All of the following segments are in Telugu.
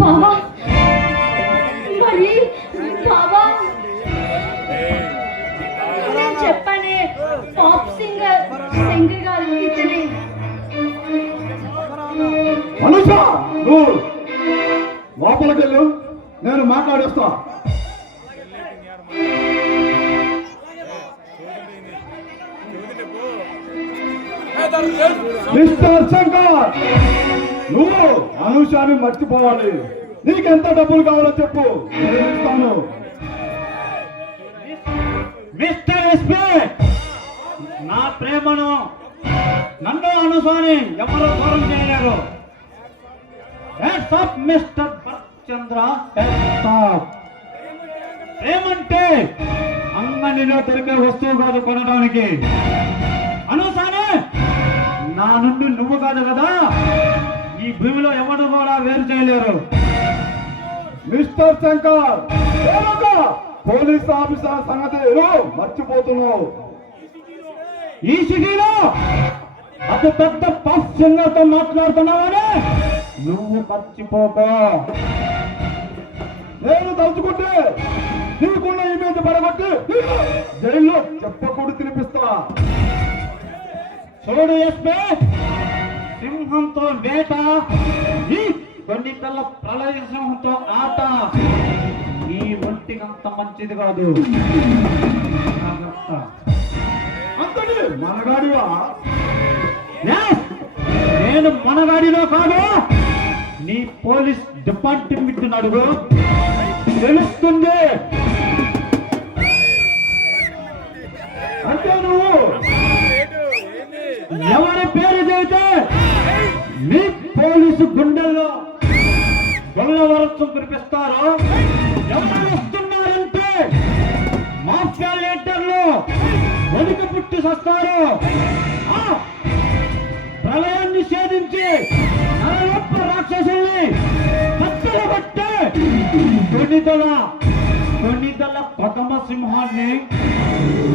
బాబా మరి బాబా నేను చెప్పానే పాప్ సింగర్ శంకర్ గారు ఇతనే. అనుష నువ్వు లోపలికి వెళ్ళు, నేను మాట్లాడేస్తా. మిస్టర్ శంకర్, నువ్వు అనుషాన్ని మర్చిపోవాలి. నీకెంత డబ్బులు కావాలో చెప్పు, నేను ఇస్తాను. మిస్టర్ ఎస్పీ, నా ప్రేమను నన్ను అనుసాని ఎవరు దూరం చేయలేరు. మిస్టర్ చంద్ర, ప్రేమంటే అంగడిలో దొరికే వస్తువు కాదు కొనడానికి. అనుసానే నా నుండి నువ్వు కాదు కదా, ఈ భూమిలో ఎవరు కూడా వేరు చేయలేరు. మిస్టర్ శంకర్, పోలీస్ ఆఫీసర్ సంగతి మర్చిపోతున్నావు. ఈ సిటీలో అతి పెద్ద పాప్ సింగర్తో మాట్లాడుతున్నావని నువ్వు మర్చిపోకో. నేను తలుచుకుంటే నీకున్న ఇమేజ్ పడగొట్టి జైల్లో చెప్పకూడదు తినిపిస్తా. చూడు ఎస్పీ, సింహంతో వేట, ఈ కొన్ని కళ్ళ ప్రళయ సింహంతో ఆట ఈ ఒంటికంత మంచిది కాదు. అంతటి మనగాడివా? నేను మనగాడిలో కాదు, నీ పోలీస్ డిపార్ట్మెంట్ అడుగు తెలుస్తుంది. అంటే నువ్వు ఎవరి పేరు చెబితే నీ పోలీసు గుండెల్లో గొల్లవరత్వం కురిపిస్తారో, ఎవరు వస్తున్నారంటే మాఫియా లీడర్లు వణికి పుట్టి వస్తారు. ప్రళయాన్ని ఛేదించి నరలోక రాక్షసుల్ని కత్తెలు పట్టే కొన్నిదల పదమ సింహాన్ని,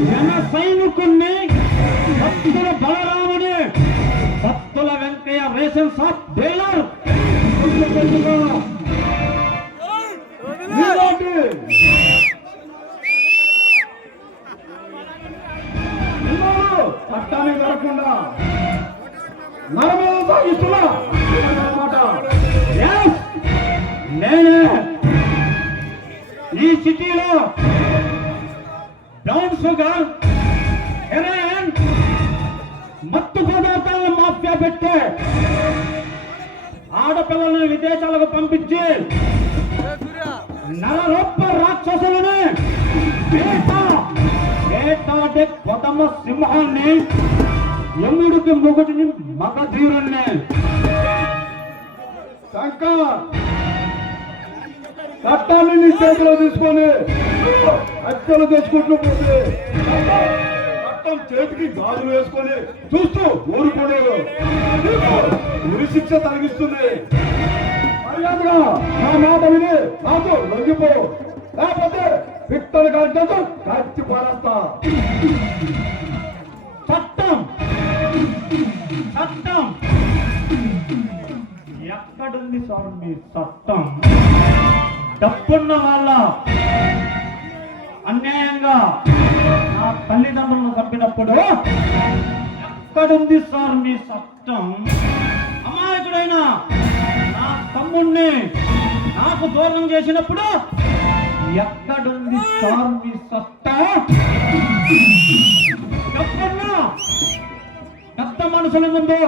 జన సైనికుల్ని, భక్తుల బలరాముని, భక్తుల వెంకయ్య రేషన్ షాప్ డీలర్ చట్టాన్ని జరగకుండా నరమేద సాగిస్తున్నా అన్నమాట. నేనే ఈ సిటీలో బ్రౌన్ షుగర్, హెరాయిన్, మత్తు పదార్థాలను మాఫియా పెట్టే ఆడపిల్లలను విదేశాలకు పంపించి నరరూప రాక్షసులని వేటాడే కొదమ సింహాన్ని, యముడికి మొగుడిని మగధీరుణ్ణి. శంకర్, చట్టాన్ని నీ చేతిలో తీసుకొని హత్యలు తెచ్చుకుంటూ పోతే చట్టం చేతికి గాజులు వేసుకొని చూస్తూ ఊరుకోలేదు. ఉరి శిక్ష తొలగిస్తుంది. మర్యాదగా నా మాట విని నాకు లొంగిపో, లేకపోతే పిట్టలు గంటతో కచ్చి పారేస్తా. చట్టం చట్టం ఎక్కడుంది సార్ మీ చట్టం? డబ్బున్న వాళ్ళ అన్యాయంగా నా తల్లిదండ్రులను చంపినప్పుడు ఎక్కడుంది సార్ మీ చట్టం? అమాయకుడైన నా తమ్ముణ్ణి నాకు దూరం చేసినప్పుడు ఎక్కడుంది సార్ మీ చట్టం? డబ్బున్న పెద్ద మనుషుల ముందు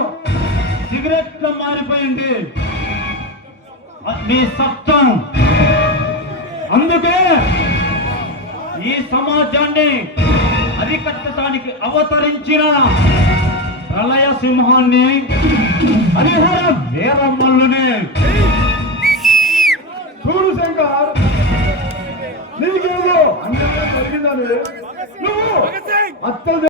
సిగరెట్లు మారిపోయింది మీ చట్టం. అందుకే ఈ సమాజాన్ని అరికట్టడానికి అవతరించిన ప్రళయ సింహాన్ని, హరిహర వీరమ్మల్ని. చూడు శంకర్, నీకేదో అన్యాయం జరిగిందని నువ్వు అత్యంత